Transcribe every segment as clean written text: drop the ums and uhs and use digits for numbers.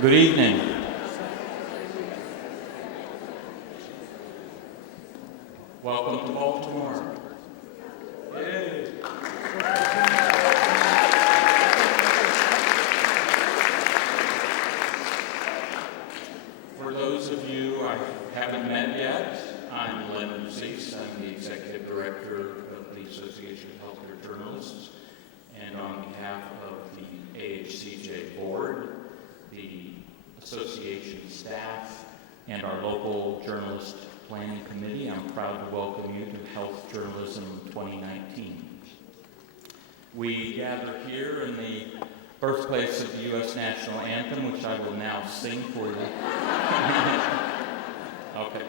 Good evening. Welcome to Baltimore. Yay. For those of you I haven't met yet, I'm Len Zeese. I'm the Executive Director of the Association of Healthcare Journalists, and on behalf of the AHCJ Board, the association staff, and our local journalist planning committee, I'm proud to welcome you to Health Journalism 2019. We gather here in the birthplace of the U.S. National Anthem, which I will now sing for you. Okay,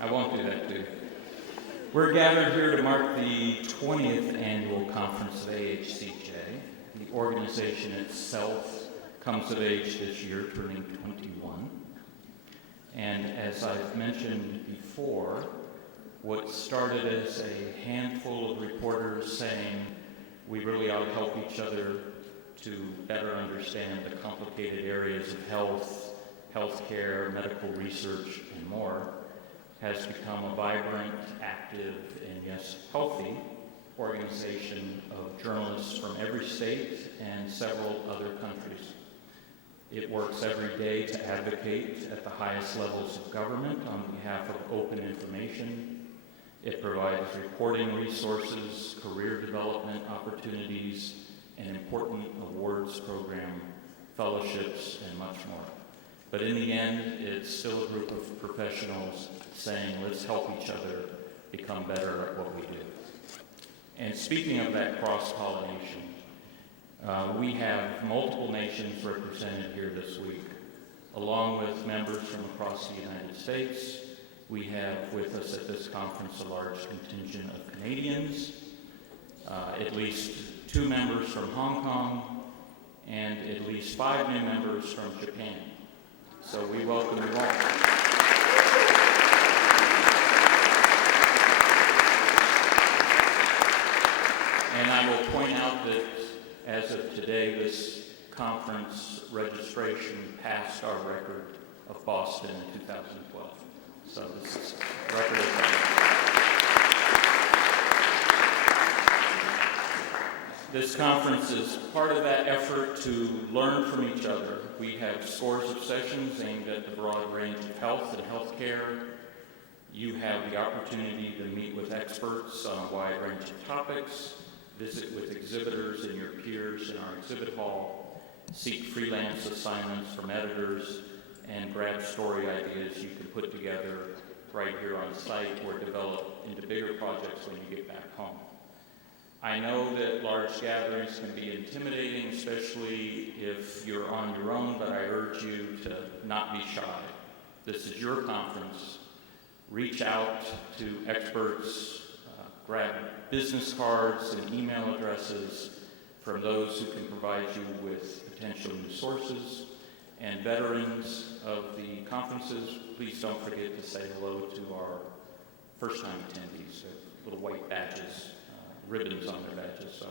I won't do that too. We're gathered here to mark the 20th annual conference of AHCJ. The organization itself comes of age this year, turning 21. And as I've mentioned before, what started as a handful of reporters saying we really ought to help each other to better understand the complicated areas of health, healthcare, medical research, and more, has become a vibrant, active, and yes, healthy organization of journalists from every state and several other countries. It works every day to advocate at the highest levels of government on behalf of open information. It provides reporting resources, career development opportunities, an important awards program, fellowships, and much more. But in the end, it's still a group of professionals saying, let's help each other become better at what we do. And speaking of that cross-pollination, we have multiple nations represented here this week. Along with members from across the United States, we have with us at this conference a large contingent of Canadians, at least 2 members from Hong Kong, and at least 5 new members from Japan. So we welcome you all. And I will point out that as of today, this conference registration passed our record of Boston in 2012. So this is a record of that. This conference is part of that effort to learn from each other. We have scores of sessions aimed at the broad range of health and healthcare. You have the opportunity to meet with experts on a wide range of topics, visit with exhibitors and your peers in our exhibit hall, seek freelance assignments from editors, and grab story ideas you can put together right here on site or develop into bigger projects when you get back home. I know that large gatherings can be intimidating, especially if you're on your own, but I urge you to not be shy. This is your conference. Reach out to experts, grab business cards and email addresses from those who can provide you with potential new sources. And veterans of the conferences, please don't forget to say hello to our first-time attendees. Little white badges, ribbons on their badges. So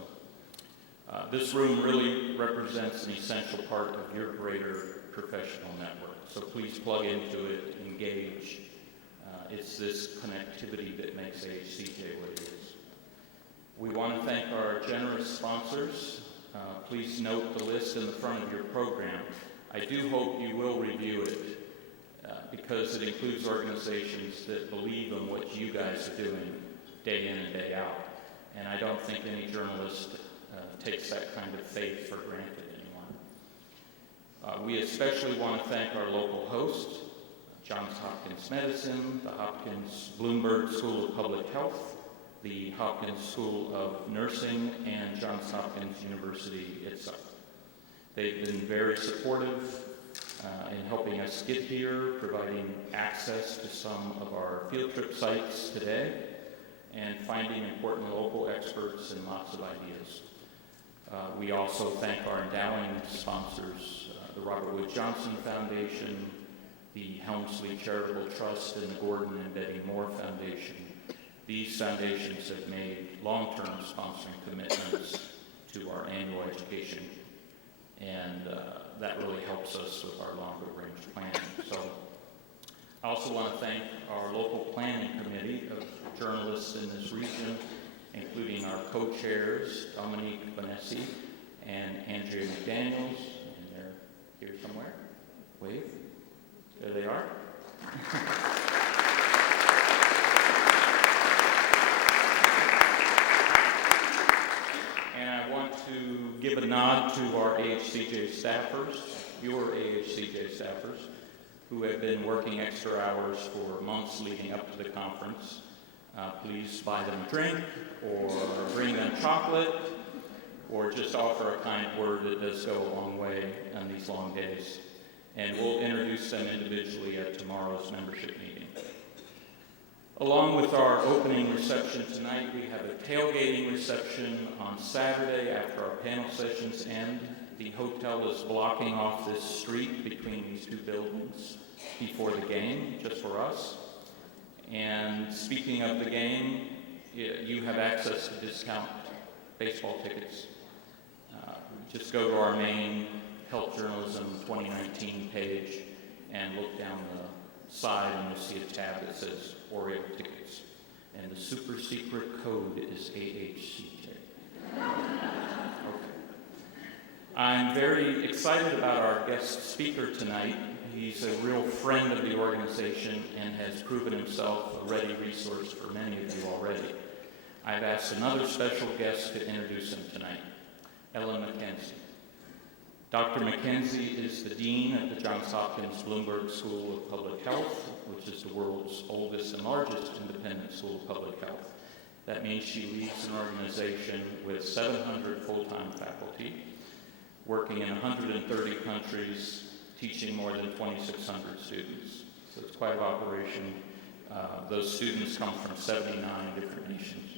this room really represents an essential part of your greater professional network. So please plug into it, engage. It's this connectivity that makes AHCJ what it is. We want to thank our generous sponsors. Please note the list in the front of your program. I do hope you will review it because it includes organizations that believe in what you guys are doing day in and day out. And I don't think any journalist takes that kind of faith for granted anymore. We especially want to thank our local host, Johns Hopkins Medicine, the Hopkins Bloomberg School of Public Health, the Hopkins School of Nursing, and Johns Hopkins University itself. They've been very supportive in helping us get here, providing access to some of our field trip sites today, and finding important local experts and lots of ideas. We also thank our endowing sponsors, the Robert Wood Johnson Foundation, the Helmsley Charitable Trust, and the Gordon and Betty Moore Foundation. These foundations have made long-term sponsoring commitments to our annual education and that really helps us with our longer range planning. So I also want to thank our local planning committee of journalists in this region, including our co-chairs, Dominique Bonessi and Andrea McDaniels, and they're here somewhere. Wave. There they are. And I want to give a nod to our AHCJ staffers, your AHCJ staffers, who have been working extra hours for months leading up to the conference. Please buy them a drink, or bring them chocolate, or just offer a kind word that does go a long way on these long days. And we'll introduce them individually at tomorrow's membership meeting. Along with our opening reception tonight, we have a tailgating reception on Saturday after our panel sessions end. The hotel is blocking off this street between these two buildings before the game, just for us. And speaking of the game, you have access to discount baseball tickets. Just go to our main Health Journalism 2019 page and look down the side and you'll see a tab that says Oriole tickets. And the super secret code is AHCJ. Okay. I'm very excited about our guest speaker tonight. He's a real friend of the organization and has proven himself a ready resource for many of you already. I've asked another special guest to introduce him tonight, Ellen McKenzie. Dr. McKenzie is the Dean of the Johns Hopkins Bloomberg School of Public Health, which is the world's oldest and largest independent school of public health. That means she leads an organization with 700 full-time faculty, working in 130 countries, teaching more than 2,600 students. So it's quite an operation. Those students come from 79 different nations.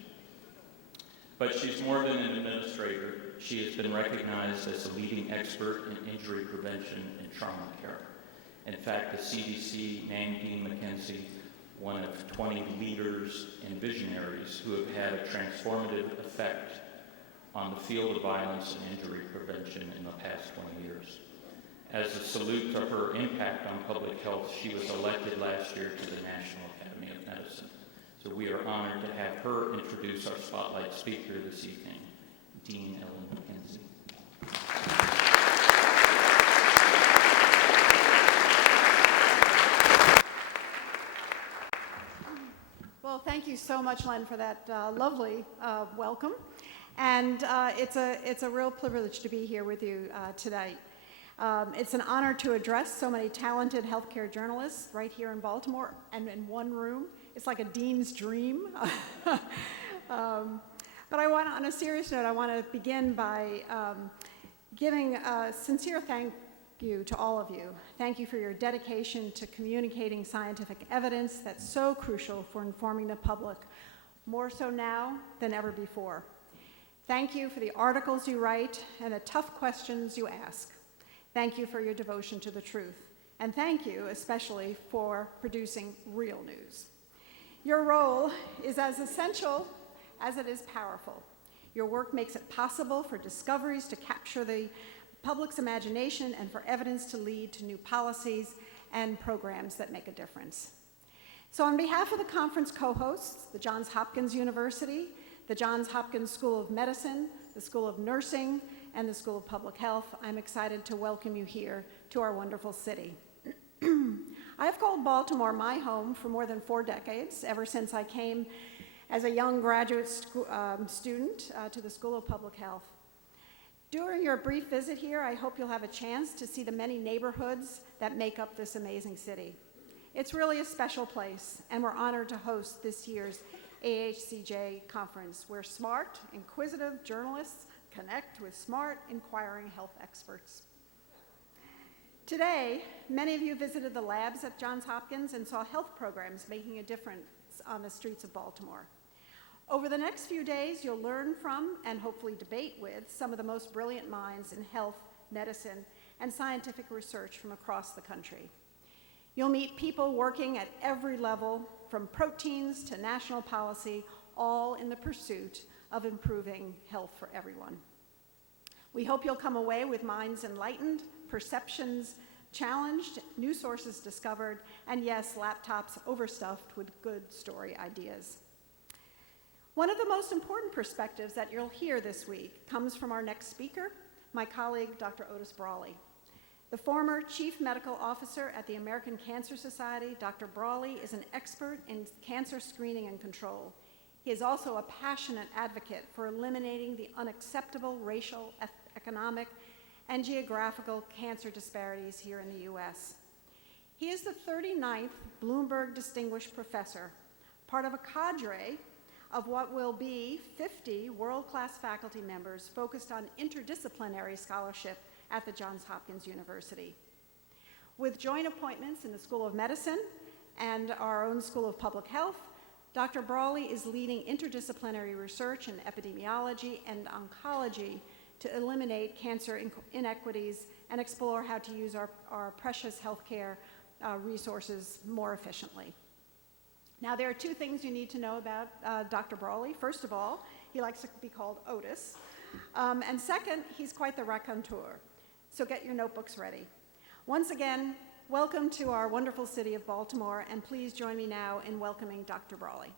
But she's more than an administrator. She has been recognized as a leading expert in injury prevention and trauma care. In fact, the CDC named Dean McKenzie one of 20 leaders and visionaries who have had a transformative effect on the field of violence and injury prevention in the past 20 years. As a salute to her impact on public health, she was elected last year to the National Academy of Medicine. So we are honored to have her introduce our spotlight speaker this evening, Dean Ellen McKenzie. Well, thank you so much, Len, for that lovely welcome. And it's a real privilege to be here with you tonight. It's an honor to address so many talented healthcare journalists right here in Baltimore and in one room. It's like a dean's dream. But I want, on a serious note, I want to begin by giving a sincere thank you to all of you. Thank you for your dedication to communicating scientific evidence that's so crucial for informing the public, more so now than ever before. Thank you for the articles you write and the tough questions you ask. Thank you for your devotion to the truth. And thank you especially for producing real news. Your role is as essential as it is powerful. Your work makes it possible for discoveries to capture the public's imagination and for evidence to lead to new policies and programs that make a difference. So on behalf of the conference co-hosts, the Johns Hopkins University, the Johns Hopkins School of Medicine, the School of Nursing, and the School of Public Health, I'm excited to welcome you here to our wonderful city. I have called Baltimore my home for more than 4 decades, ever since I came as a young graduate student to the School of Public Health. During your brief visit here, I hope you'll have a chance to see the many neighborhoods that make up this amazing city. It's really a special place, and we're honored to host this year's AHCJ conference, where smart, inquisitive journalists connect with smart, inquiring health experts. Today, many of you visited the labs at Johns Hopkins and saw health programs making a difference on the streets of Baltimore. Over the next few days, you'll learn from and hopefully debate with some of the most brilliant minds in health, medicine, and scientific research from across the country. You'll meet people working at every level, from proteins to national policy, all in the pursuit of improving health for everyone. We hope you'll come away with minds enlightened, perceptions challenged, new sources discovered, and yes, laptops overstuffed with good story ideas. One of the most important perspectives that you'll hear this week comes from our next speaker, my colleague, Dr. Otis Brawley. The former Chief Medical Officer at the American Cancer Society, Dr. Brawley is an expert in cancer screening and control. He is also a passionate advocate for eliminating the unacceptable racial, economic, and geographical cancer disparities here in the U.S. He is the 39th Bloomberg Distinguished Professor, part of a cadre of what will be 50 world-class faculty members focused on interdisciplinary scholarship at the Johns Hopkins University. With joint appointments in the School of Medicine and our own School of Public Health, Dr. Brawley is leading interdisciplinary research in epidemiology and oncology to eliminate cancer inequities and explore how to use our precious healthcare resources more efficiently. Now, there are two things you need to know about Dr. Brawley. First of all, he likes to be called Otis. And second, he's quite the raconteur. So get your notebooks ready. Once again, welcome to our wonderful city of Baltimore, and please join me now in welcoming Dr. Brawley.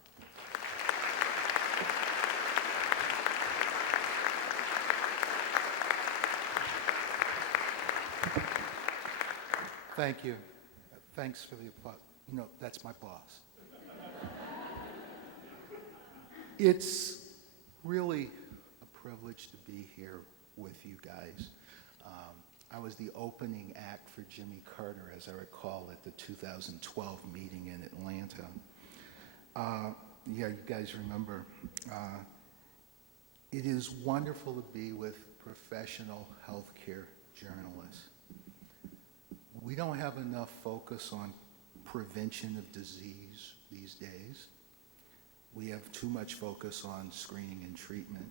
Thank you. Thanks for the applause. You know, that's my boss. It's really a privilege to be here with you guys. I was the opening act for Jimmy Carter, as I recall, at the 2012 meeting in Atlanta. Yeah, you guys remember. It is wonderful to be with professional healthcare journalists. We don't have enough focus on prevention of disease these days. We have too much focus on screening and treatment,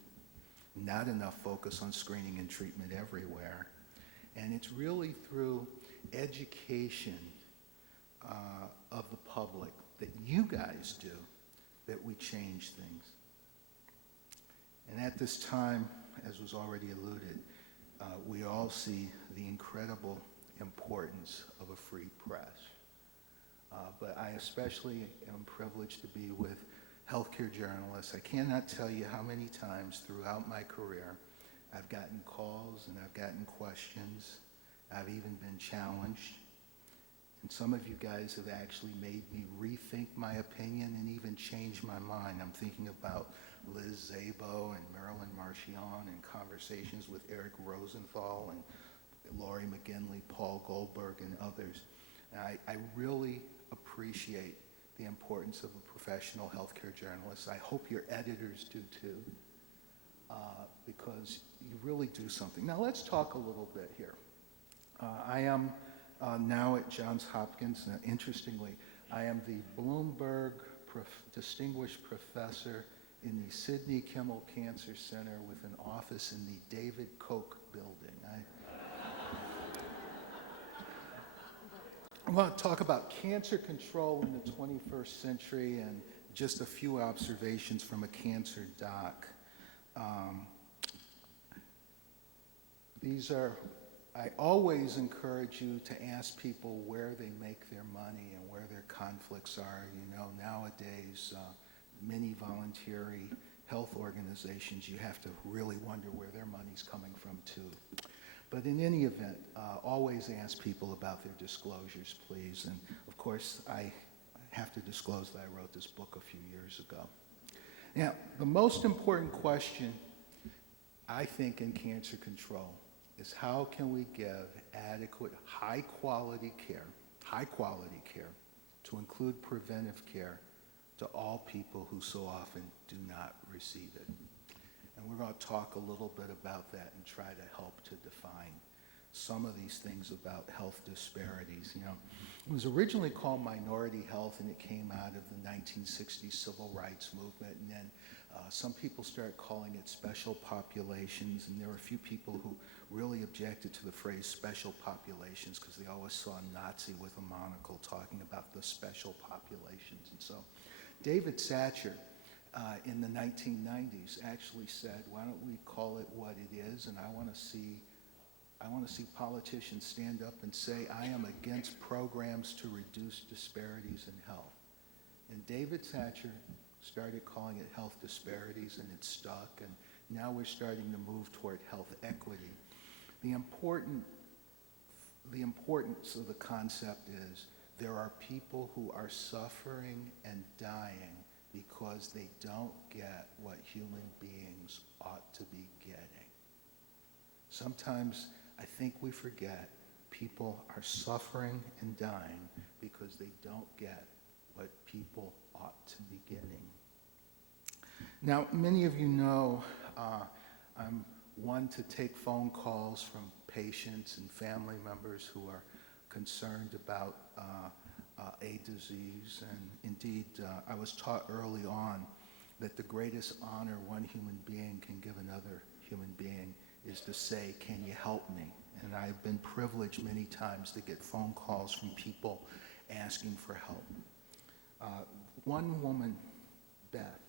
not enough focus on screening and treatment everywhere. And it's really through education of the public that you guys do that we change things. And at this time, as was already alluded, we all see the incredible importance of a free press. But I especially am privileged to be with healthcare journalists. I cannot tell you how many times throughout my career I've gotten calls and I've gotten questions. I've even been challenged. And some of you guys have actually made me rethink my opinion and even change my mind. I'm thinking about Liz Szabo and Marilyn Marchionne and conversations with Eric Rosenthal and Laurie McGinley, Paul Goldberg, and others. And I really appreciate the importance of a professional healthcare journalist. I hope your editors do too, because you really do something. Now let's talk a little bit here. I am now at Johns Hopkins. Interestingly, I am the Bloomberg Distinguished Professor in the Sidney Kimmel Cancer Center with an office in the David Koch building. I want to talk about cancer control in the 21st century and just a few observations from a cancer doc. I always encourage you to ask people where they make their money and where their conflicts are. You know, nowadays, many voluntary health organizations, you have to really wonder where their money's coming from too. But in any event, always ask people about their disclosures, please. And of course, I have to disclose that I wrote this book a few years ago. Now, the most important question, I think, in cancer control is how can we give adequate, high-quality care to include preventive care to all people who so often do not receive it. And we're going to talk a little bit about that and try to help to define some of these things about health disparities. You know, it was originally called minority health, and it came out of the 1960s civil rights movement, and then some people started calling it special populations, and there were a few people who really objected to the phrase special populations because they always saw a Nazi with a monocle talking about the special populations. And so David Satcher in the 1990s actually said, why don't we call it what it is, and I want to see I want to see politicians stand up and say, I am against programs to reduce disparities in health. And David Thatcher started calling it health disparities, and it stuck, and now we're starting to move toward health equity. The importance of the concept is there are people who are suffering and dying because they don't get what human beings ought to be getting. Sometimes I think we forget people are suffering and dying because they don't get what people ought to be getting. Now, many of you know I'm one to take phone calls from patients and family members who are concerned about a disease. And indeed, I was taught early on that the greatest honor one human being can give another human being is to say, can you help me? And I've been privileged many times to get phone calls from people asking for help. One woman, Beth,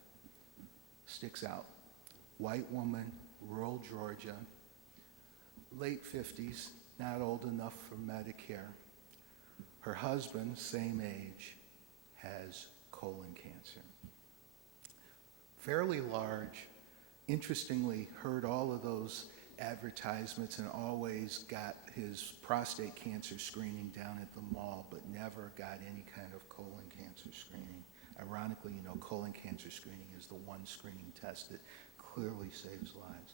sticks out. White woman, rural Georgia, late 50s, not old enough for Medicare. Her husband, same age, has colon cancer. Fairly large, interestingly, heard all of those advertisements and always got his prostate cancer screening down at the mall, but never got any kind of colon cancer screening. Ironically, you know, colon cancer screening is the one screening test that clearly saves lives.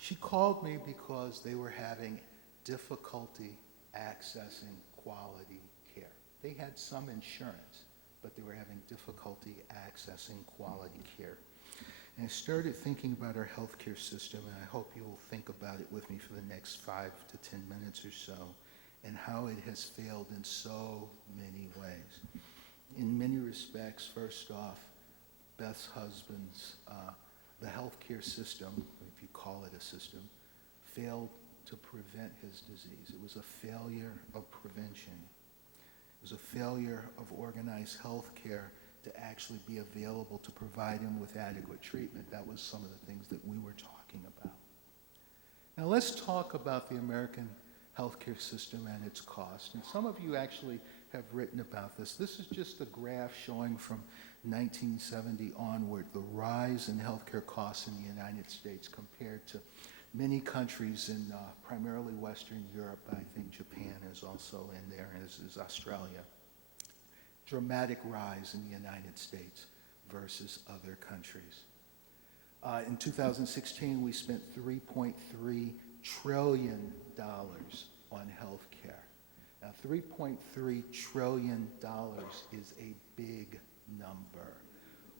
She called me because they were having difficulty accessing quality care. They had some insurance, but they were having difficulty accessing quality care. And I started thinking about our healthcare system, and I hope you will think about it with me for the next 5 to 10 minutes or so, and how it has failed in so many ways. In many respects, first off, Beth's husband's, the healthcare system, if you call it a system, failed to prevent his disease. It was a failure of prevention. It was a failure of organized healthcare to actually be available to provide him with adequate treatment. That was some of the things that we were talking about. Now let's talk about the American healthcare system and its cost. And some of you actually have written about this. This is just a graph showing from 1970 onward the rise in healthcare costs in the United States compared to many countries in primarily Western Europe. I think Japan is also in there, as is Australia. Dramatic rise in the United States versus other countries. In 2016, we spent $3.3 trillion on health care. Now, $3.3 trillion is a big number.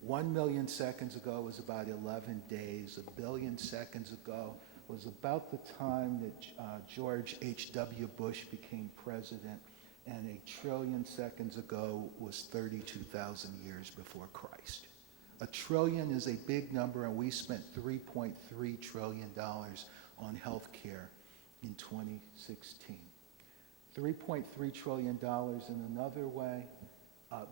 1 million seconds ago was about 11 days. A billion seconds ago was about the time that George H.W. Bush became president, and 1 trillion seconds ago was 32,000 years before Christ. 1 trillion is a big number, and we spent $3.3 trillion on health care in 2016. $3.3 trillion in another way.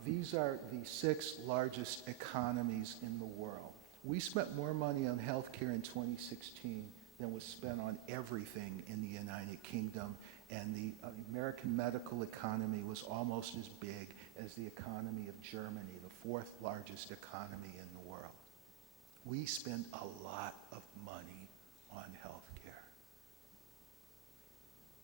These are the 6 largest economies in the world. We spent more money on health care in 2016 than was spent on everything in the United Kingdom, and the American medical economy was almost as big as the economy of Germany, the 4th largest economy in the world. We spend a lot of money on health care.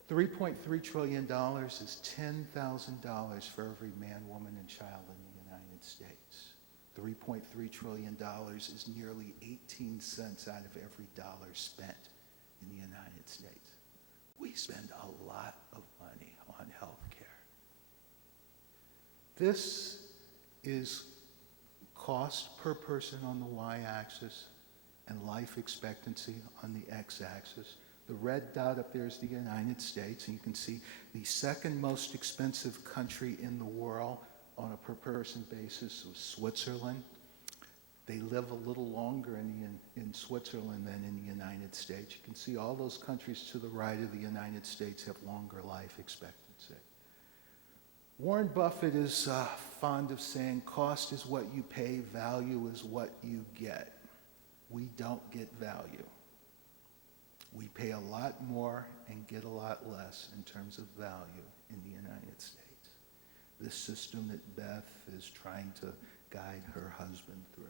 $3.3 trillion is $10,000 for every man, woman, and child in the United States. $3.3 trillion is nearly 18 cents out of every dollar spent in the United States. We spend a lot of money on health care. This is cost per person on the y-axis and life expectancy on the x-axis. The red dot up there is the United States, and you can see the second most expensive country in the world on a per person basis was Switzerland. They live a little longer in Switzerland than in the United States. You can see all those countries to the right of the United States have longer life expectancy. Warren Buffett is fond of saying, cost is what you pay, value is what you get. We don't get value. We pay a lot more and get a lot less in terms of value in the United States. This system that Beth is trying to guide her husband through.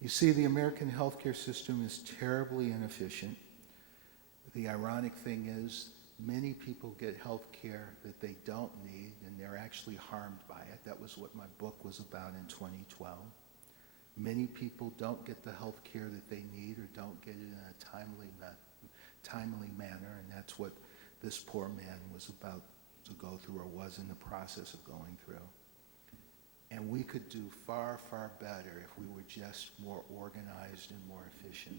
You see, the American healthcare system is terribly inefficient. The ironic thing is, many people get health care that they don't need, and they're actually harmed by it. That was what my book was about in 2012. Many people don't get the health care that they need or don't get it in a timely manner, and that's what this poor man was about to go through, or was in the process of going through. And we could do far, far better if we were just more organized and more efficient.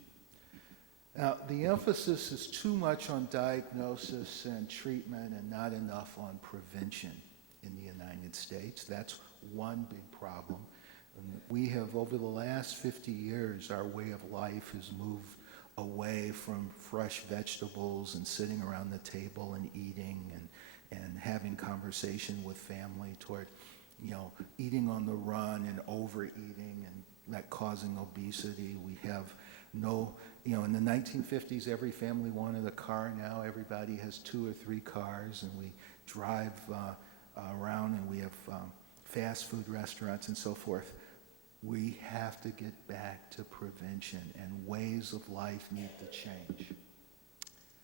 Now, the emphasis is too much on diagnosis and treatment and not enough on prevention in the United States. That's one big problem. And we have, over the last 50 years, our way of life has moved away from fresh vegetables and sitting around the table and eating and having conversation with family toward, eating on the run and overeating and that causing obesity. We have no, in the 1950s, every family wanted a car. Now everybody has 2 or 3 cars, and we drive around, and we have fast food restaurants and so forth. We have to get back to prevention, and ways of life need to change.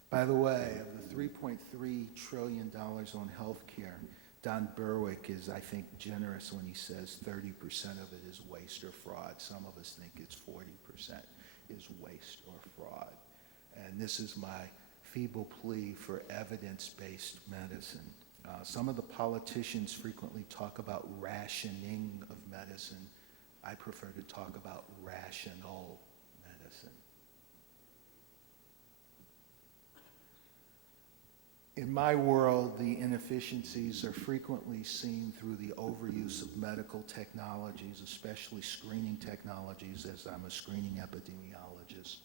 By the way, of the $3.3 trillion on health care, Don Berwick is, I think, generous when he says 30% of it is waste or fraud. Some of us think it's 40% is waste or fraud. And this is my feeble plea for evidence-based medicine. Some of the politicians frequently talk about rationing of medicine. I prefer to talk about rational medicine. In my world, the inefficiencies are frequently seen through the overuse of medical technologies, especially screening technologies, as I'm a screening epidemiologist.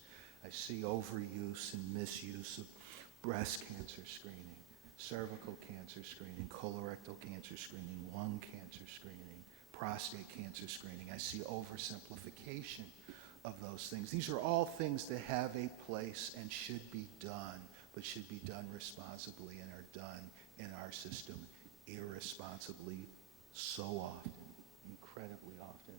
I see overuse and misuse of breast cancer screening, cervical cancer screening, colorectal cancer screening, lung cancer screening, prostate cancer screening. I see oversimplification of those things. These are all things that have a place and should be done, but should be done responsibly and are done in our system irresponsibly so often, incredibly often.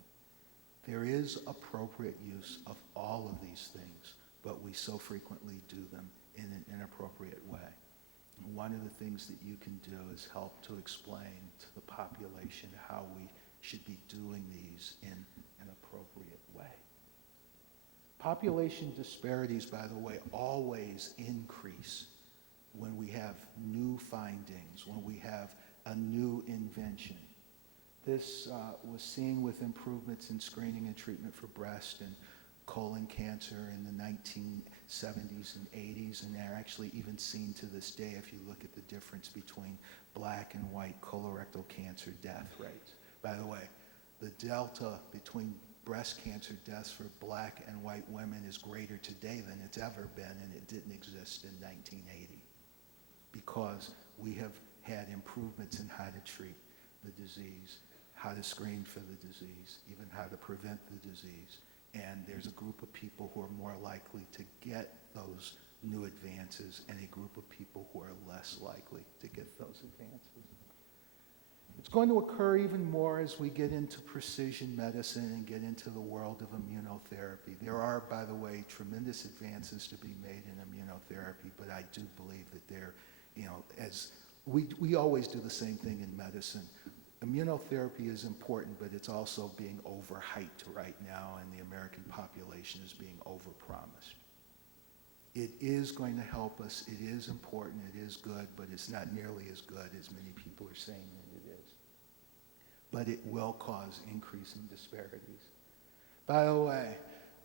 There is appropriate use of all of these things, but we so frequently do them in an inappropriate way. One of the things that you can do is help to explain to the population how we should be doing these in an appropriate way. Population disparities, by the way, always increase when we have new findings, when we have a new invention. This was seen with improvements in screening and treatment for breast and colon cancer in the 1970s and 80s, and they're actually even seen to this day if you look at the difference between black and white colorectal cancer death rates. By the way, the delta between breast cancer deaths for black and white women is greater today than it's ever been, and it didn't exist in 1980, because we have had improvements in how to treat the disease, how to screen for the disease, even how to prevent the disease. And there's a group of people who are more likely to get those new advances and a group of people who are less likely to get those advances. It's going to occur even more as we get into precision medicine and get into the world of immunotherapy. There are, by the way, tremendous advances to be made in immunotherapy, but I do believe that there, as we always do the same thing in medicine. Immunotherapy is important, but it's also being overhyped right now, and the American population is being overpromised. It is going to help us. It is important. It is good, but it's not nearly as good as many people are saying that it is. But it will cause increasing disparities. By the way,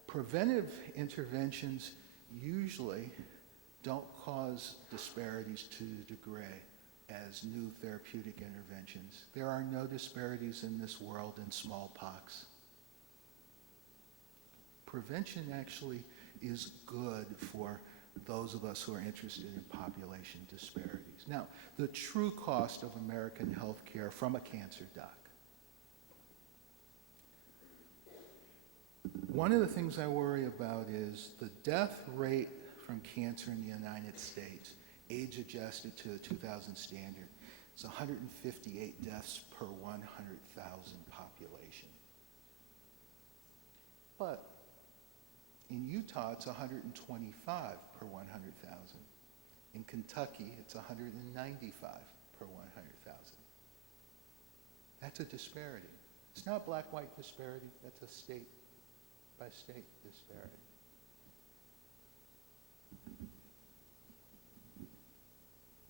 preventive interventions usually don't cause disparities to the degree as new therapeutic interventions. There are no disparities in this world in smallpox. Prevention actually is good for those of us who are interested in population disparities. Now, the true cost of American health care from a cancer doc. One of the things I worry about is the death rate from cancer in the United States, age adjusted to the 2000 standard, is 158 deaths per 100,000 population. But in Utah, it's 125 per 100,000. In Kentucky, it's 195 per 100,000. That's a disparity. It's not black-white disparity, that's a state-by-state disparity.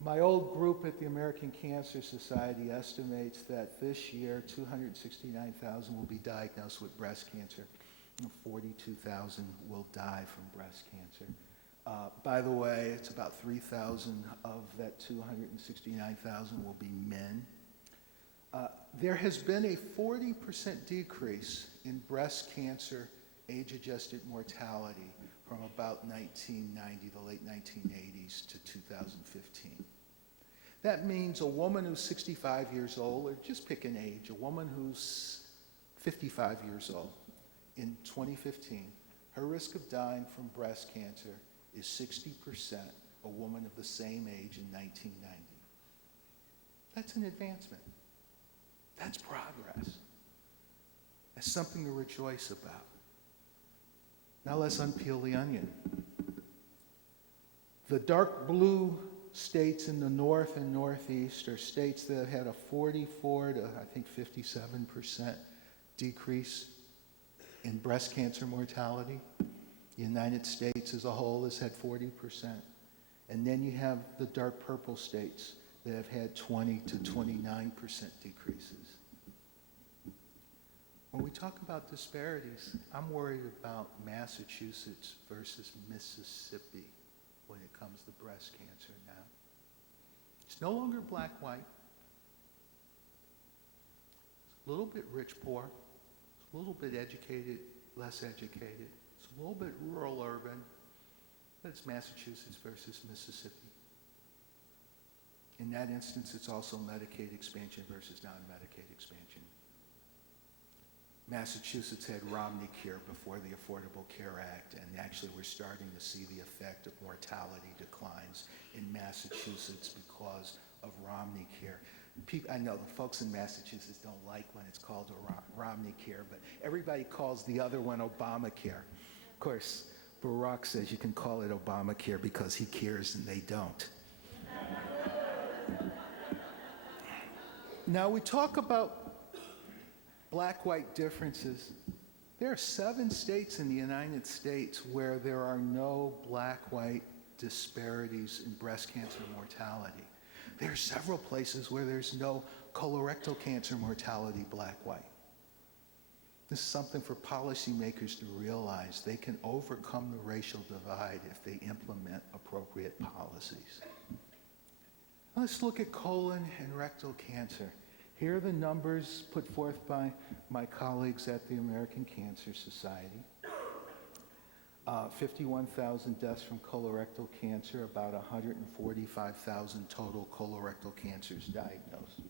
My old group at the American Cancer Society estimates that this year 269,000 will be diagnosed with breast cancer and 42,000 will die from breast cancer. By the way, it's about 3,000 of that 269,000 will be men. There has been a 40% decrease in breast cancer age-adjusted mortality from about 1990, the late 1980s, to 2015. That means a woman who's 65 years old, or just pick an age, a woman who's 55 years old, in 2015, her risk of dying from breast cancer is 60% a woman of the same age in 1990. That's an advancement. That's progress. That's something to rejoice about. Now let's unpeel the onion. The dark blue states in the north and northeast are states that have had a 44 to, I think, 57% decrease in breast cancer mortality. The United States as a whole has had 40%. And then you have the dark purple states that have had 20 to 29% decreases. When we talk about disparities, I'm worried about Massachusetts versus Mississippi when it comes to breast cancer now. It's no longer black-white. It's a little bit rich-poor. It's a little bit educated, less educated. It's a little bit rural-urban. But it's Massachusetts versus Mississippi. In that instance, it's also Medicaid expansion versus non-Medicaid expansion. Massachusetts had Romney Care before the Affordable Care Act, and actually we're starting to see the effect of mortality declines in Massachusetts because of Romney Care. I know the folks in Massachusetts don't like when it's called a Romney Care, but everybody calls the other one Obamacare. Of course, Barack says you can call it Obamacare because he cares and they don't. Now we talk about black-white differences. There are 7 states in the United States where there are no black-white disparities in breast cancer mortality. There are several places where there's no colorectal cancer mortality black-white. This is something for policymakers to realize. They can overcome the racial divide if they implement appropriate policies. Let's look at colon and rectal cancer. Here are the numbers put forth by my colleagues at the American Cancer Society. 51,000 deaths from colorectal cancer, about 145,000 total colorectal cancers diagnosed.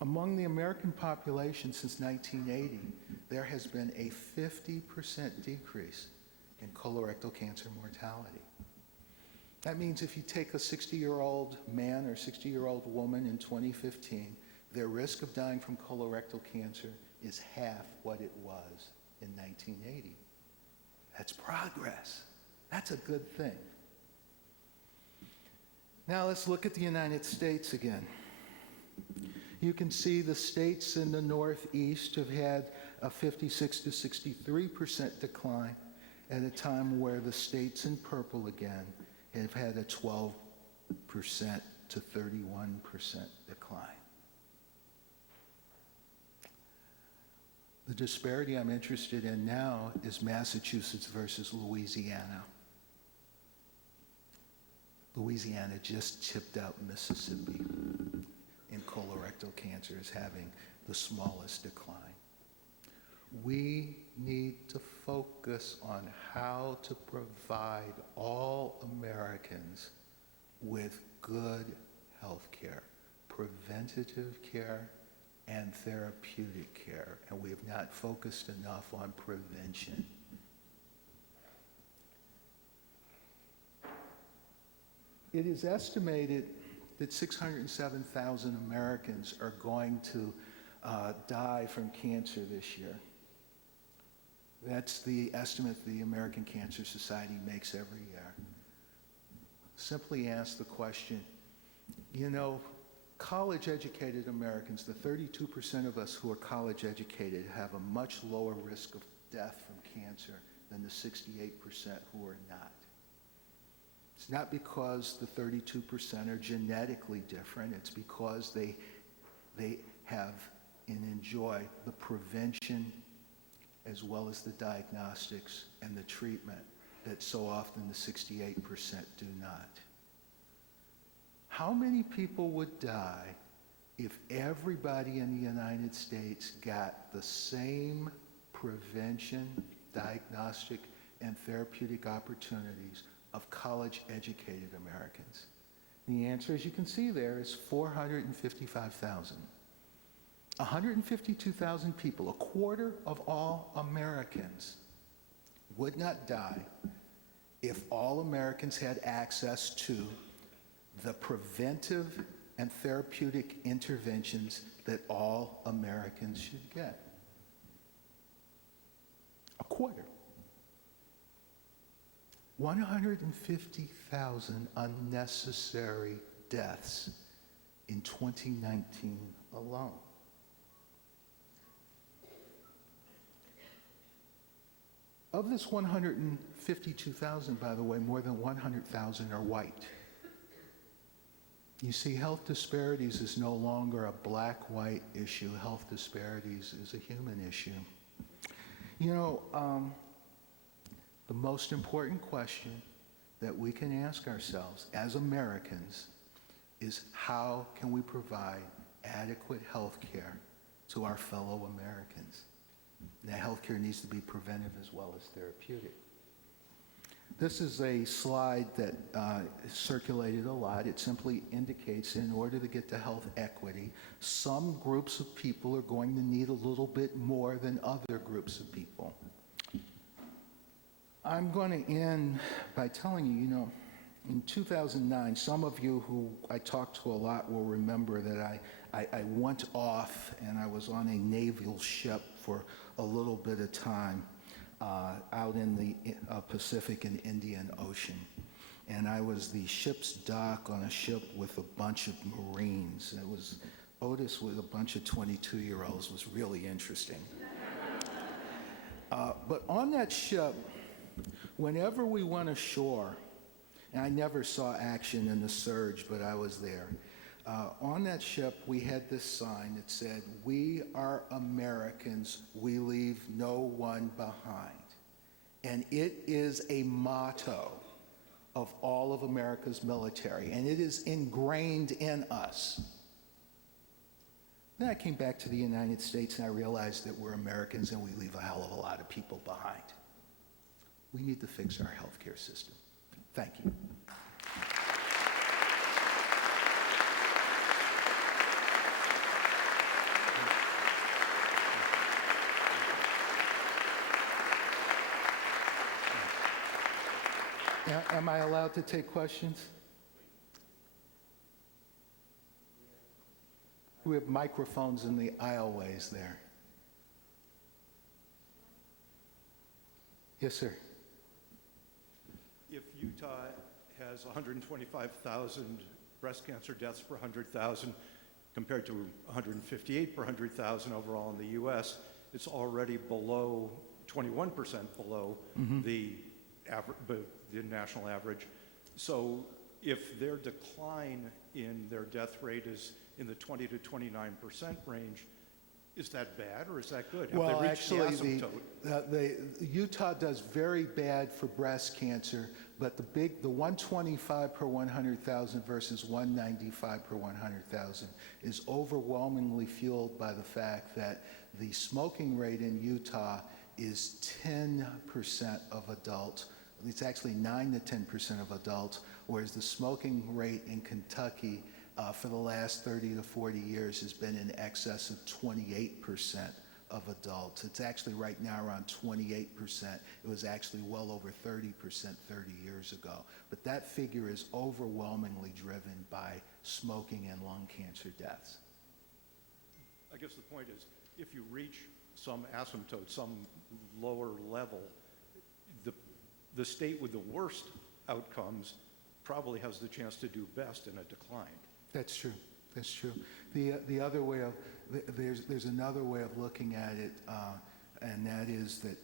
Among the American population since 1980, there has been a 50% decrease in colorectal cancer mortality. That means if you take a 60-year-old man or 60-year-old woman in 2015, their risk of dying from colorectal cancer is half what it was in 1980. That's progress. That's a good thing. Now let's look at the United States again. You can see the states in the Northeast have had a 56 to 63% decline at a time where the states in purple again have had a 12% to 31% decline. The disparity I'm interested in now is Massachusetts versus Louisiana. Louisiana just chipped out Mississippi in colorectal cancer as having the smallest decline. We need to focus on how to provide all Americans with good health care, preventative care, and therapeutic care, and we have not focused enough on prevention. It is estimated that 607,000 Americans are going to die from cancer this year. That's the estimate the American Cancer Society makes every year. Simply ask the question, you know, college-educated Americans, the 32% of us who are college-educated have a much lower risk of death from cancer than the 68% who are not. It's not because the 32% are genetically different. It's because they have and enjoy the prevention as well as the diagnostics and the treatment that so often the 68% do not. How many people would die if everybody in the United States got the same prevention, diagnostic, and therapeutic opportunities of college-educated Americans? And the answer, as you can see there, is 455,000. 152,000 people, a quarter of all Americans, would not die if all Americans had access to the preventive and therapeutic interventions that all Americans should get. A quarter. 150,000 unnecessary deaths in 2019 alone. Of this 152,000, by the way, more than 100,000 are white. You see, health disparities is no longer a black-white issue. Health disparities is a human issue. You know, the most important question that we can ask ourselves as Americans is how can we provide adequate health care to our fellow Americans? And that health care needs to be preventive as well as therapeutic. This is a slide that circulated a lot. It simply indicates in order to get to health equity, some groups of people are going to need a little bit more than other groups of people. I'm going to end by telling you, you know, in 2009, some of you who I talked to a lot will remember that I went off and I was on a naval ship for a little bit of time out in the Pacific and Indian Ocean. And I was the ship's dock on a ship with a bunch of Marines. It was Otis with a bunch of 22-year-olds. Was really interesting. But on that ship, whenever we went ashore, and I never saw action in the surge, but I was there. On that ship, we had this sign that said, "We are Americans, we leave no one behind." And it is a motto of all of America's military, and it is ingrained in us. Then I came back to the United States and I realized that we're Americans and we leave a hell of a lot of people behind. We need to fix our healthcare system. Thank you. Am I allowed to take questions? We have microphones in the aisleways there. Yes, sir. If Utah has 125,000 breast cancer deaths per 100,000 compared to 158 per 100,000 overall in the U.S., it's already below 21% below the national average. So if their decline in their death rate is in the 20 to 29% range, is that bad or is that good? Have Well, they reached actually, the Utah does very bad for breast cancer, but the 125 per 100,000 versus 195 per 100,000 is overwhelmingly fueled by the fact that the smoking rate in Utah is 10% of adults. It's actually 9 to 10% of adults, whereas the smoking rate in Kentucky for the last 30 to 40 years has been in excess of 28% of adults. It's actually right now around 28%. It was actually well over 30% 30 years ago. But that figure is overwhelmingly driven by smoking and lung cancer deaths. I guess the point is, if you reach some asymptote, some lower level, the state with the worst outcomes probably has the chance to do best in a decline. That's true. That's true. The other way of there's another way of looking at it, and that is that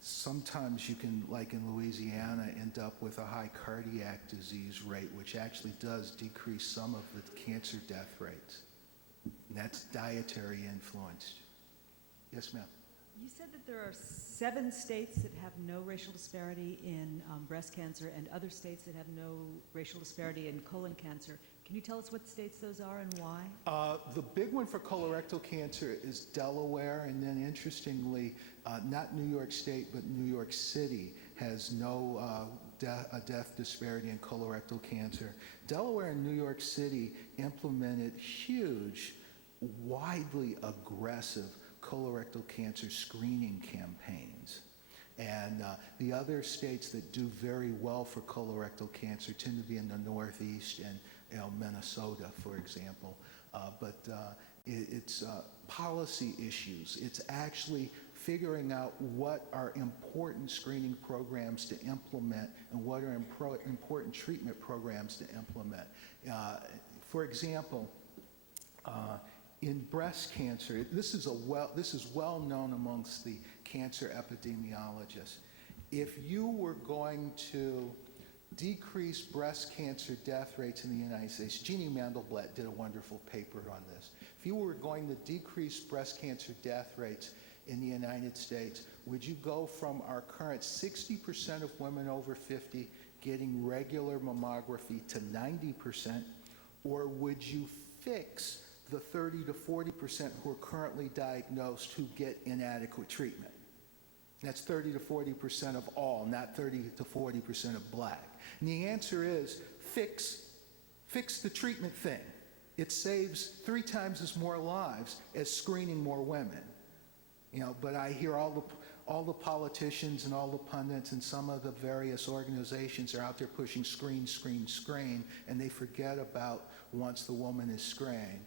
sometimes you can, like in Louisiana, end up with a high cardiac disease rate, which actually does decrease some of the cancer death rates. And that's dietary influenced. Yes, ma'am. You said that there are 7 states that have no racial disparity in breast cancer and other states that have no racial disparity in colon cancer. Can you tell us what states those are and why? The big one for colorectal cancer is Delaware, and then interestingly, not New York State, but New York City has no death disparity in colorectal cancer. Delaware and New York City implemented huge, widely aggressive colorectal cancer screening campaigns. And the other states that do very well for colorectal cancer tend to be in the Northeast and Minnesota, for example. But it's policy issues. It's actually figuring out what are important screening programs to implement and what are important treatment programs to implement. For example, in breast cancer, this is well known amongst the cancer epidemiologists. If you were going to decrease breast cancer death rates in the United States, Jeannie Mandelblatt did a wonderful paper on this. If you were going to decrease breast cancer death rates in the United States, would you go from our current 60% of women over 50 getting regular mammography to 90%, or would you fix the 30 to 40% who are currently diagnosed who get inadequate treatment? That's 30 to 40% of all, not 30 to 40% of black. And the answer is fix the treatment thing. It saves 3 times as more lives as screening more women. But I hear all the politicians and all the pundits and some of the various organizations are out there pushing screen, and they forget about once the woman is screened.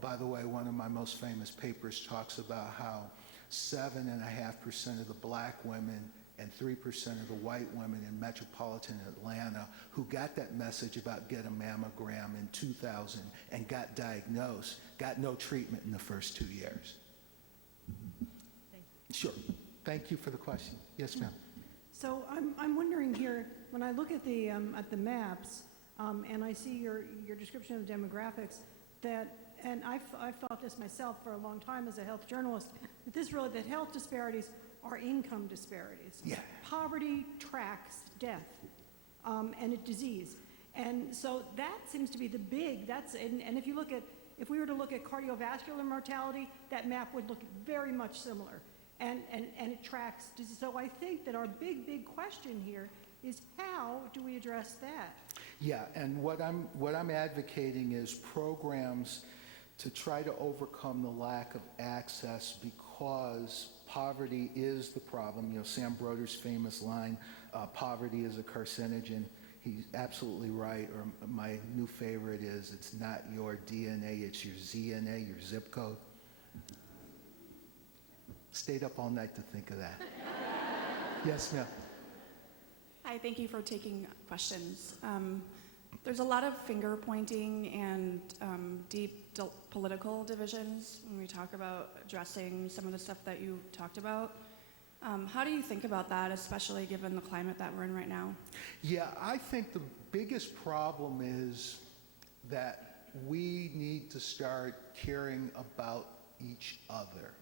By the way, one of my most famous papers talks about how 7.5% of the black women and 3% of the white women in metropolitan Atlanta who got that message about get a mammogram in 2000 and got diagnosed got no treatment in the first 2 years. Thank you. Sure. Thank you for the question. Yes, ma'am. So I'm wondering here, when I look at the maps and I see your description of demographics, and I've thought this myself for a long time as a health journalist, that health disparities are income disparities. Yeah. Poverty tracks death and disease. And so that seems to be the big, and if we were to look at cardiovascular mortality, that map would look very much similar. And it tracks disease. So I think that our big question here is how do we address that? Yeah, and what I'm advocating is programs to try to overcome the lack of access because poverty is the problem. Sam Broder's famous line, poverty is a carcinogen. He's absolutely right. Or my new favorite is, it's not your DNA, it's your ZNA, your zip code. Stayed up all night to think of that. Yes, ma'am. Hi, thank you for taking questions. There's a lot of finger pointing and deep political divisions when we talk about addressing some of the stuff that you talked about. How do you think about that, especially given the climate that we're in right now? Yeah, I think the biggest problem is that we need to start caring about each other.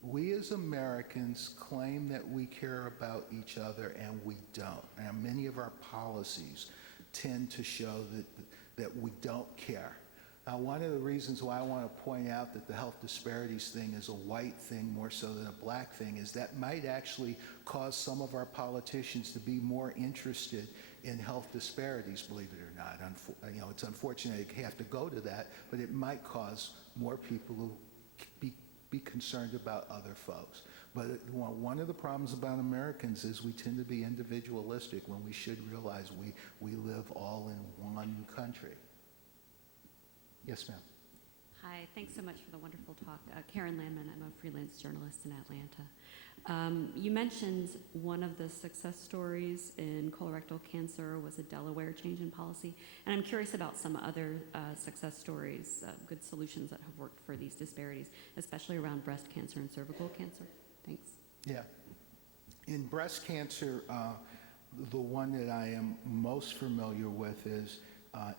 We as Americans claim that we care about each other, and we don't. And many of our policies tend to show that we don't care. Now, one of the reasons why I want to point out that the health disparities thing is a white thing more so than a black thing is that might actually cause some of our politicians to be more interested in health disparities, believe it or not. It's unfortunate they have to go to that, but it might cause more people to be be concerned about other folks. But one of the problems about Americans is we tend to be individualistic when we should realize we live all in one country. Yes, ma'am. Hi, thanks so much for the wonderful talk. Karen Landman, I'm a freelance journalist in Atlanta. You mentioned one of the success stories in colorectal cancer was a Delaware change in policy, and I'm curious about some other success stories, good solutions that have worked for these disparities, especially around breast cancer and cervical cancer. Thanks. Yeah. In breast cancer, the one that I am most familiar with is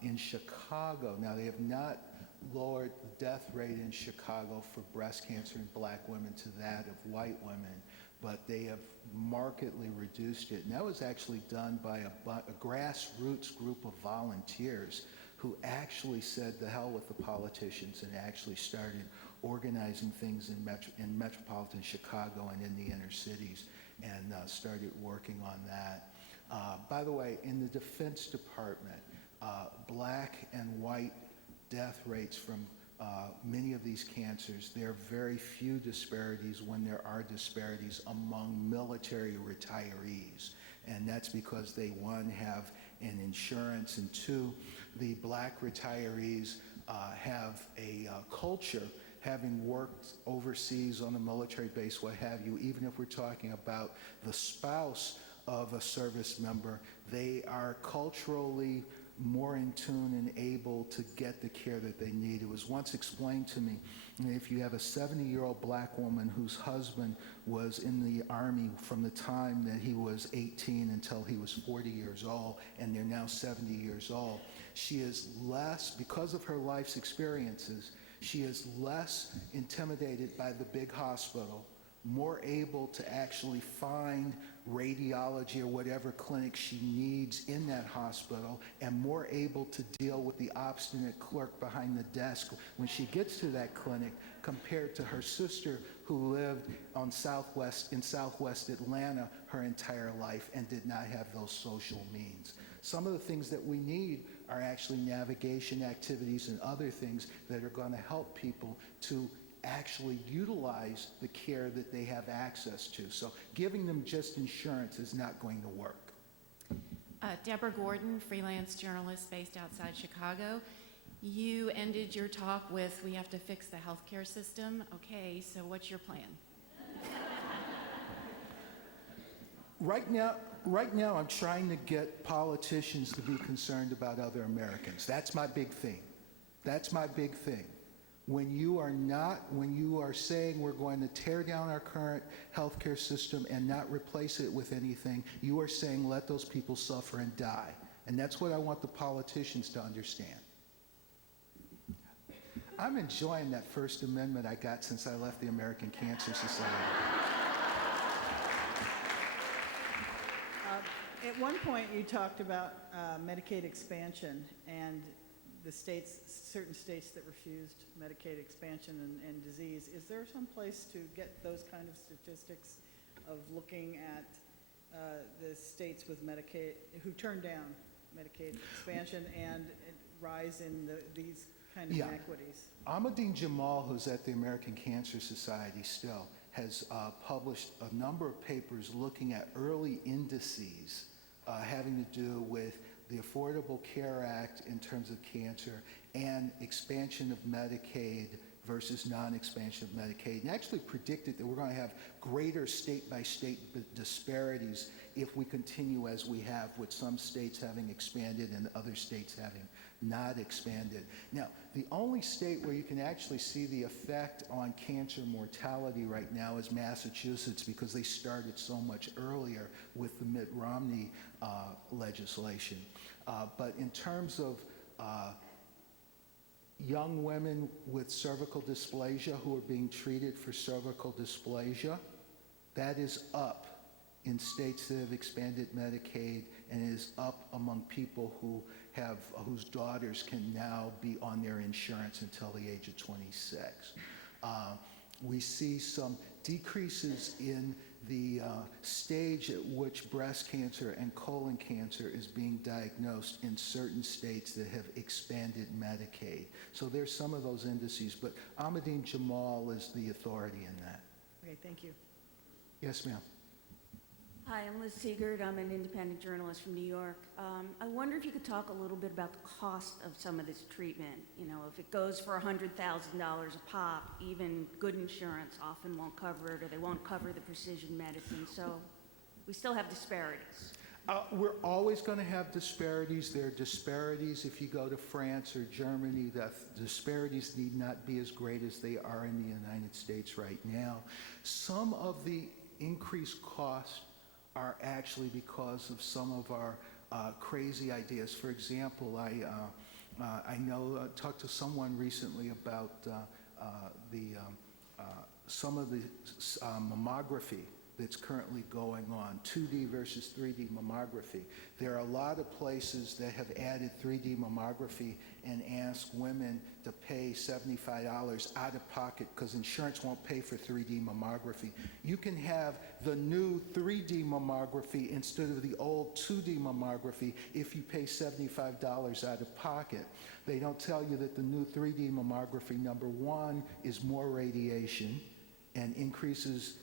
in Chicago. Now, they have not lowered the death rate in Chicago for breast cancer in black women to that of white women, but they have markedly reduced it. And that was actually done by a grassroots group of volunteers who actually said the hell with the politicians and actually started organizing things in metropolitan Chicago and in the inner cities and started working on that. By the way, in the Defense Department, black and white death rates from many of these cancers, there are very few disparities when there are disparities among military retirees. And that's because they, one, have an insurance, and two, the black retirees have a culture, having worked overseas on a military base, what have you, even if we're talking about the spouse of a service member, they are culturally more in tune and able to get the care that they need. It was once explained to me, if you have a 70-year-old black woman whose husband was in the Army from the time that he was 18 until he was 40 years old, and they're now 70 years old, she is less, because of her life's experiences, she is less intimidated by the big hospital, more able to actually find radiology or whatever clinic she needs in that hospital, and more able to deal with the obstinate clerk behind the desk when she gets to that clinic compared to her sister who lived in Southwest Atlanta her entire life and did not have those social means. Some of the things that we need are actually navigation activities and other things that are going to help people to actually utilize the care that they have access to. So giving them just insurance is not going to work. Deborah Gordon, freelance journalist based outside Chicago. You ended your talk with, we have to fix the healthcare system. Okay, so what's your plan? Right now, I'm trying to get politicians to be concerned about other Americans. That's my big thing. That's my big thing. When you are saying we're going to tear down our current healthcare system and not replace it with anything, you are saying let those people suffer and die. And that's what I want the politicians to understand. I'm enjoying that First Amendment I got since I left the American Cancer Society. At one point, you talked about Medicaid expansion and the certain states that refused Medicaid expansion and disease. Is there some place to get those kind of statistics of looking at the states with Medicaid who turned down Medicaid expansion and rise in these kind of inequities? Ahmadine Jamal, who's at the American Cancer Society still, has published a number of papers looking at early indices having to do with the Affordable Care Act in terms of cancer and expansion of Medicaid versus non-expansion of Medicaid, and actually predicted that we're going to have greater state-by-state disparities if we continue as we have, with some states having expanded and other states having not expanded. Now, the only state where you can actually see the effect on cancer mortality right now is Massachusetts, because they started so much earlier with the Mitt Romney legislation. But in terms of young women with cervical dysplasia who are being treated for cervical dysplasia, that is up in states that have expanded Medicaid, and is up among people whose daughters can now be on their insurance until the age of 26. We see some decreases in the stage at which breast cancer and colon cancer is being diagnosed in certain states that have expanded Medicaid. So there's some of those indices, but Ahmadine Jamal is the authority in that. Okay, thank you. Yes, ma'am. Hi, I'm Liz Siegert. I'm an independent journalist from New York. I wonder if you could talk a little bit about the cost of some of this treatment. You know, if it goes for $100,000 a pop, even good insurance often won't cover it, or they won't cover the precision medicine. So we still have disparities. We're always going to have disparities. There are disparities if you go to France or Germany. The disparities need not be as great as they are in the United States right now. Some of the increased costs are actually because of some of our crazy ideas. For example, I talked to someone recently about some of the mammography that's currently going on, 2D versus 3D mammography. There are a lot of places that have added 3D mammography and asked women to pay $75 out of pocket because insurance won't pay for 3D mammography. You can have the new 3D mammography instead of the old 2D mammography if you pay $75 out of pocket. They don't tell you that the new 3D mammography, number one, is more radiation and increases.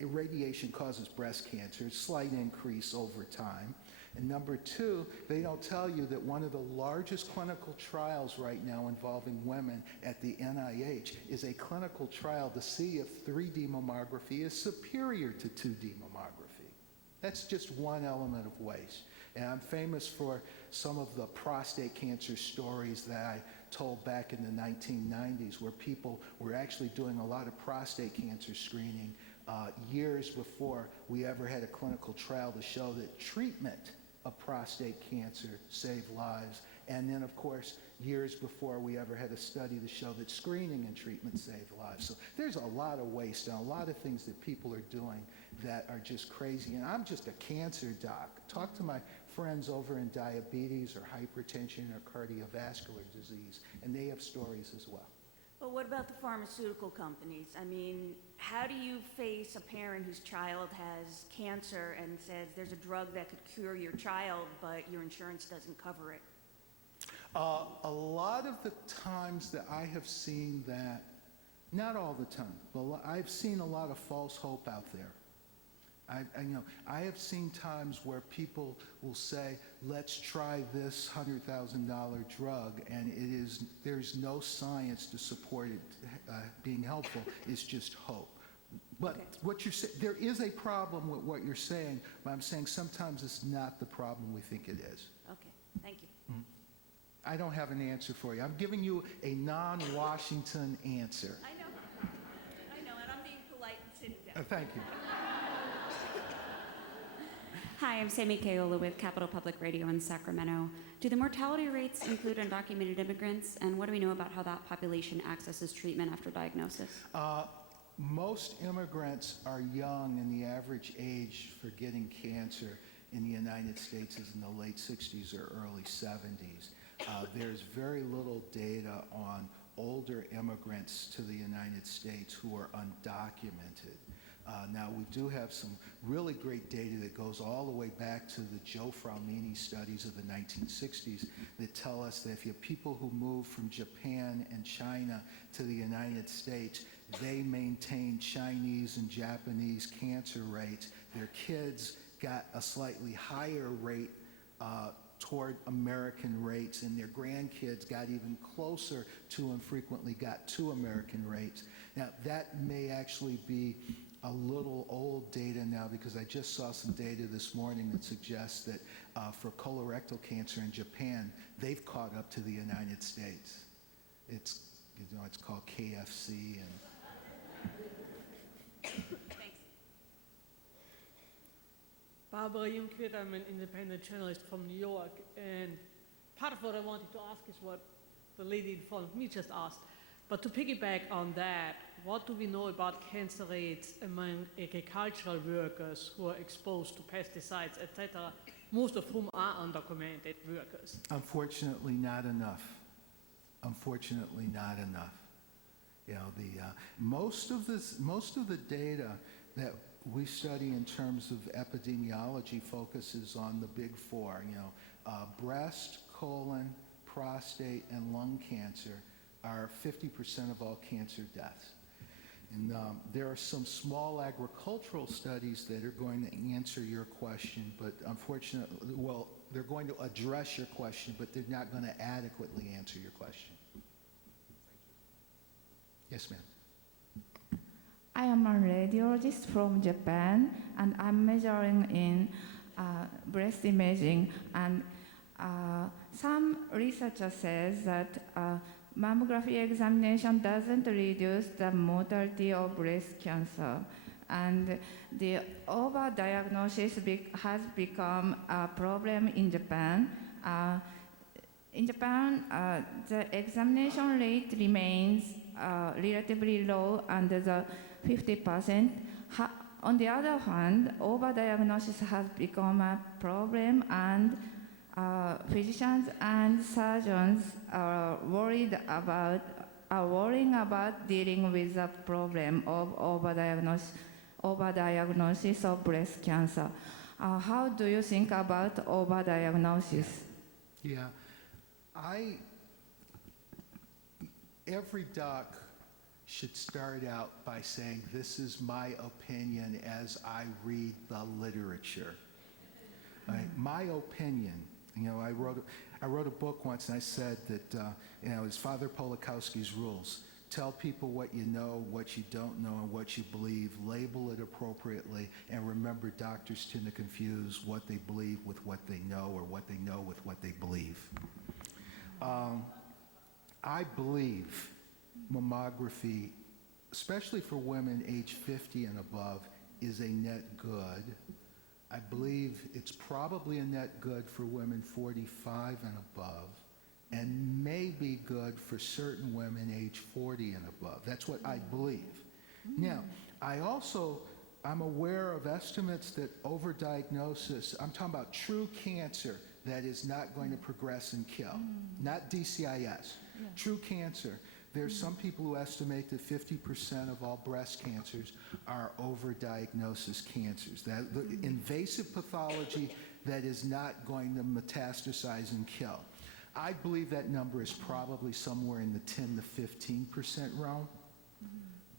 Radiation causes breast cancer, a slight increase over time. And number two, they don't tell you that one of the largest clinical trials right now involving women at the NIH is a clinical trial to see if 3D mammography is superior to 2D mammography. That's just one element of waste. And I'm famous for some of the prostate cancer stories that I told back in the 1990s, where people were actually doing a lot of prostate cancer screening years before we ever had a clinical trial to show that treatment of prostate cancer saved lives. And then, of course, years before we ever had a study to show that screening and treatment saved lives. So there's a lot of waste and a lot of things that people are doing that are just crazy. And I'm just a cancer doc. Talk to my friends over in diabetes or hypertension or cardiovascular disease, and they have stories as well. But what about the pharmaceutical companies? I mean, how do you face a parent whose child has cancer and says there's a drug that could cure your child, but your insurance doesn't cover it? A lot of the times that I have seen that, not all the time, but I've seen a lot of false hope out there. I have seen times where people will say, let's try this $100,000 drug, and there's no science to support it being helpful. It's just hope. But okay. What you're saying, there is a problem with what you're saying, but I'm saying sometimes it's not the problem we think it is. Okay, thank you. I don't have an answer for you. I'm giving you a non-Washington answer. I know, and I'm being polite and sitting down. Thank you. Hi, I'm Sammy Kayola with Capital Public Radio in Sacramento. Do the mortality rates include undocumented immigrants, and what do we know about how that population accesses treatment after diagnosis? Most immigrants are young, and the average age for getting cancer in the United States is in the late 60s or early 70s. There's very little data on older immigrants to the United States who are undocumented. Now, we do have some really great data that goes all the way back to the Joe Fraumini studies of the 1960s that tell us that if you have people who move from Japan and China to the United States, they maintain Chinese and Japanese cancer rates. Their kids got a slightly higher rate toward American rates, and their grandkids got even closer to and frequently got to American rates. Now, that may actually be a little old data now, because I just saw some data this morning that suggests that for colorectal cancer in Japan, they've caught up to the United States. It's called KFC. Thanks. Barbara Junquist, I'm an independent journalist from New York, and part of what I wanted to ask is what the lady in front of me just asked. But to piggyback on that, what do we know about cancer rates among agricultural workers who are exposed to pesticides, etc., most of whom are undocumented workers? Unfortunately, not enough. Unfortunately, not enough. You know, most of the data that we study in terms of epidemiology focuses on the big four, breast, colon, prostate, and lung cancer are 50% of all cancer deaths. And there are some small agricultural studies that are going to answer your question, but unfortunately, well, they're going to address your question, but they're not going to adequately answer your question. Yes, ma'am. I am a radiologist from Japan, and I'm measuring in breast imaging. And some researcher says that mammography examination doesn't reduce the mortality of breast cancer. And the overdiagnosis has become a problem in Japan. In Japan, the examination rate remains relatively low, under the 50%. On the other hand, overdiagnosis has become a problem, and physicians and surgeons are worrying about dealing with the problem of overdiagnosis of breast cancer. How do you think about overdiagnosis? Yeah, every doc should start out by saying, this is my opinion as I read the literature. Right? My opinion, I wrote a book once, and I said that, it's Father Polakowski's rules. Tell people what you know, what you don't know, and what you believe. Label it appropriately, and remember, doctors tend to confuse what they believe with what they know, or what they know with what they believe. I believe mammography, especially for women age 50 and above, is a net good. I believe it's probably a net good for women 45 and above, and may be good for certain women age 40 and above. That's what I believe. Now, I'm aware of estimates that overdiagnosis, I'm talking about true cancer that is not going to progress and kill, not DCIS, true cancer. There's some people who estimate that 50% of all breast cancers are overdiagnosis cancers. That the invasive pathology that is not going to metastasize and kill. I believe that number is probably somewhere in the 10 to 15% realm,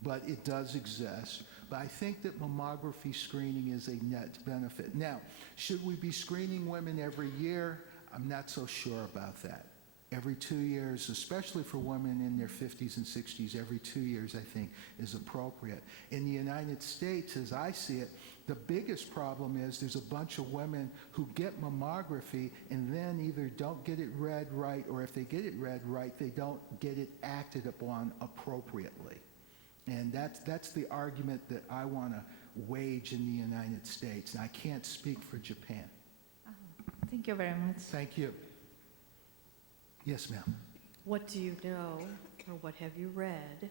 but it does exist. But I think that mammography screening is a net benefit. Now, should we be screening women every year? I'm not so sure about that. Every 2 years, especially for women in their 50s and 60s, every 2 years, I think, is appropriate. In the United States, as I see it, the biggest problem is there's a bunch of women who get mammography and then either don't get it read right, or if they get it read right, they don't get it acted upon appropriately. And that's the argument that I want to wage in the United States. And I can't speak for Japan. Thank you very much. Thank you. Yes, ma'am. What do you know, or what have you read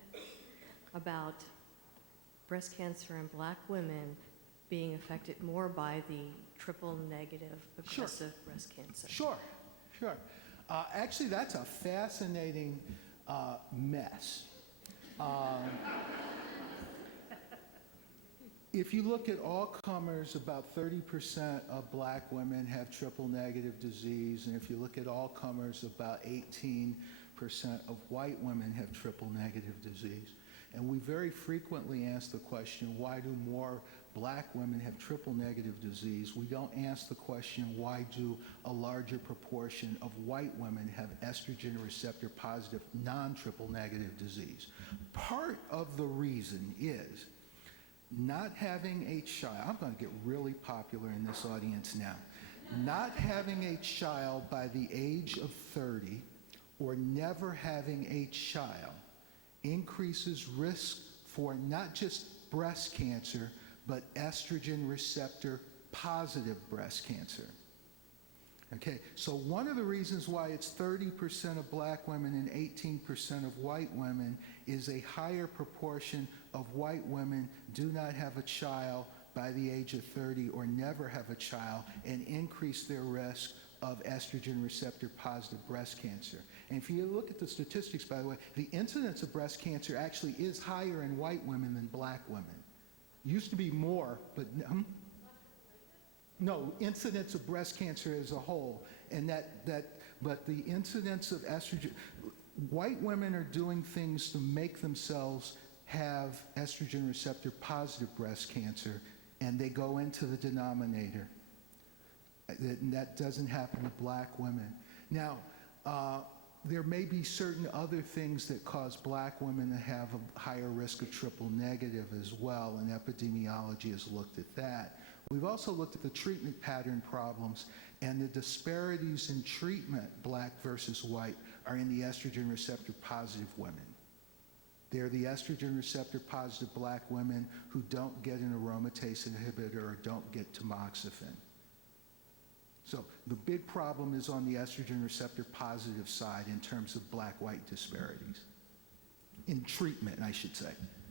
about breast cancer in Black women being affected more by the triple negative aggressive breast cancer? Sure. Actually, that's a fascinating mess. If you look at all comers, about 30% of Black women have triple negative disease, and if you look at all comers, about 18% of white women have triple negative disease. And we very frequently ask the question, why do more Black women have triple negative disease? We don't ask the question, why do a larger proportion of white women have estrogen receptor positive non-triple negative disease? Part of the reason is not having a child. I'm going to get really popular in this audience now. Not having a child by the age of 30, or never having a child, increases risk for not just breast cancer, but estrogen receptor positive breast cancer. Okay, so one of the reasons why it's 30% of Black women and 18% of white women is a higher proportion of white women do not have a child by the age of 30 or never have a child, and increase their risk of estrogen receptor positive breast cancer. And if you look at the statistics, by the way, the incidence of breast cancer actually is higher in white women than Black women. Used to be more, but no, incidence of breast cancer as a whole, and but the incidence of estrogen, white women are doing things to make themselves have estrogen receptor positive breast cancer, and they go into the denominator. That doesn't happen to black women. Now, there may be certain other things that cause black women to have a higher risk of triple negative as well, and epidemiology has looked at that. We've also looked at the treatment pattern problems, and the disparities in treatment, black versus white, are in the estrogen receptor positive women. They're the estrogen receptor positive black women who don't get an aromatase inhibitor or don't get tamoxifen. So the big problem is on the estrogen receptor positive side in terms of black-white disparities. In treatment, I should say.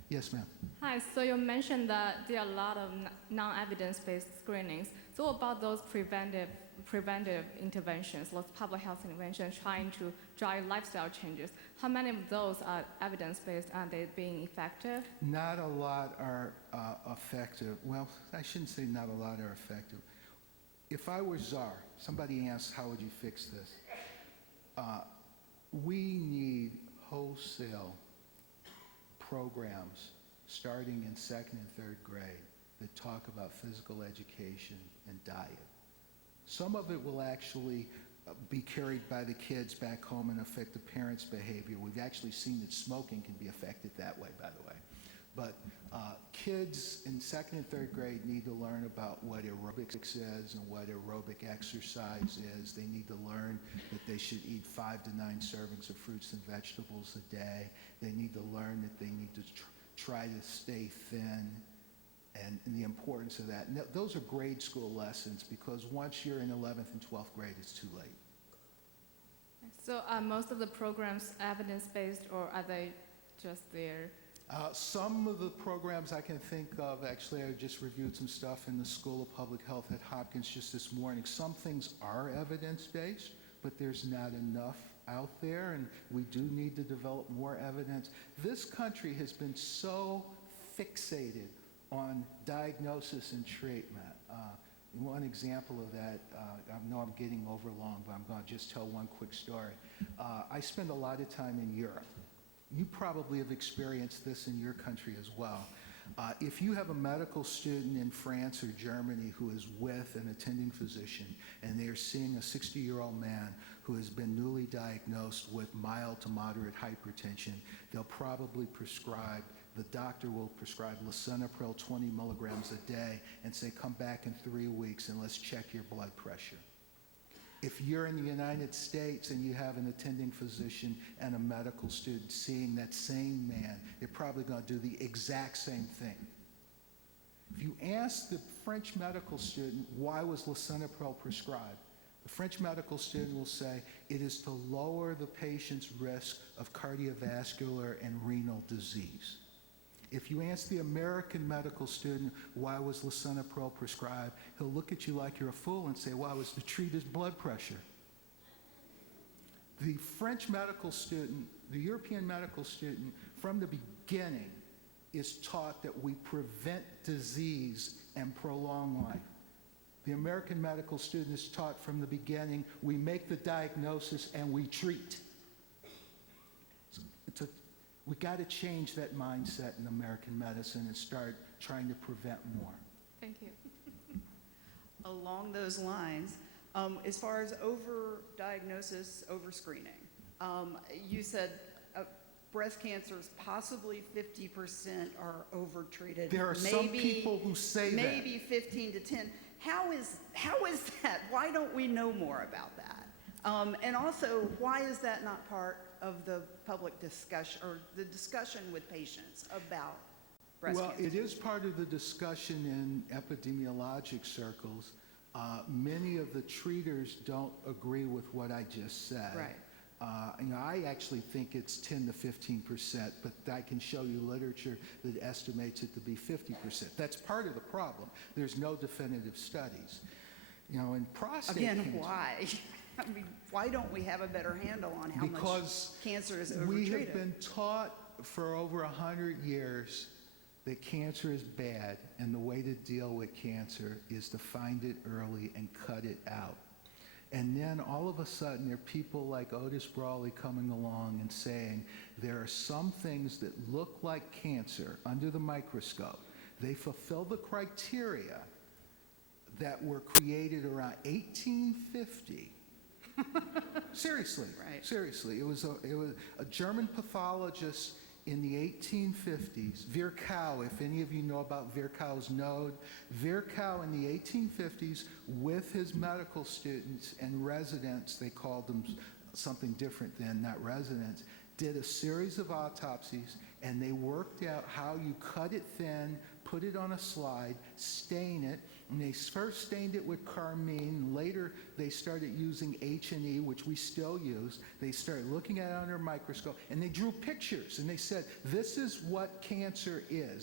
Yes, ma'am. Hi, so you mentioned that there are a lot of non-evidence-based screenings. So what about those preventive interventions, those public health interventions trying to drive lifestyle changes? How many of those are evidence-based? Are they being effective? Not a lot are effective. Well, I shouldn't say not a lot are effective. If I were czar, somebody asked, how would you fix this? We need wholesale programs starting in 2nd and 3rd grade that talk about physical education and diet. Some of it will actually be carried by the kids back home and affect the parents' behavior. We've actually seen that smoking can be affected that way, by the way. But kids in 2nd and 3rd grade need to learn about what aerobics is and what aerobic exercise is. They need to learn that they should eat 5 to 9 servings of fruits and vegetables a day. They need to learn that they need to try to stay thin and the importance of that. And those are grade school lessons, because once you're in 11th and 12th grade, it's too late. So are most of the programs evidence-based, or are they just there? Some of the programs I can think of, actually I just reviewed some stuff in the School of Public Health at Hopkins just this morning. Some things are evidence-based, but there's not enough out there, and we do need to develop more evidence. This country has been so fixated on diagnosis and treatment. One example of that, I know I'm getting over long, but I'm going to just tell one quick story. I spend a lot of time in Europe. You probably have experienced this in your country as well. If you have a medical student in France or Germany who is with an attending physician and they are seeing a 60-year-old man who has been newly diagnosed with mild to moderate hypertension, they'll probably prescribe, the doctor will prescribe lisinopril 20 milligrams a day and say, come back in 3 weeks and let's check your blood pressure. If you're in the United States and you have an attending physician and a medical student seeing that same man, they're probably going to do the exact same thing. If you ask the French medical student, why was lisinopril prescribed? The French medical student will say, it is to lower the patient's risk of cardiovascular and renal disease. If you ask the American medical student, why was lisinopril prescribed, he'll look at you like you're a fool and say, well, it was to treat his blood pressure. The French medical student, the European medical student, from the beginning is taught that we prevent disease and prolong life. The American medical student is taught from the beginning, we make the diagnosis and we treat. We got to change that mindset in American medicine and start trying to prevent more. Thank you. Along those lines, as far as over-diagnosis, over-screening, you said breast cancers, possibly 50% are over-treated. There are some people who say that. Maybe 15 to 10. How is that? Why don't we know more about that? And also, why is that not part of the public discussion or the discussion with patients about breast cancer? Well, it is part of the discussion in epidemiologic circles. Many of the treaters don't agree with what I just said. Right. I actually think it's 10 to 15%, but I can show you literature that estimates it to be 50%. That's part of the problem. There's no definitive studies. In prostate Again, cancer, why? I mean, why don't we have a better handle on how much cancer is overtreated? We have been taught for over 100 years that cancer is bad, and the way to deal with cancer is to find it early and cut it out. And then all of a sudden, there are people like Otis Brawley coming along and saying there are some things that look like cancer under the microscope. They fulfill the criteria that were created around 1850. Seriously, Right. seriously. It was a German pathologist in the 1850s, Virchow, if any of you know about Virchow's node. Virchow in the 1850s, with his medical students and residents, they called them something different then, not residents, did a series of autopsies, and they worked out how you cut it thin, put it on a slide, stain it, and they first stained it with carmine. Later, they started using H&E, which we still use. They started looking at it under a microscope, and they drew pictures, and they said, this is what cancer is.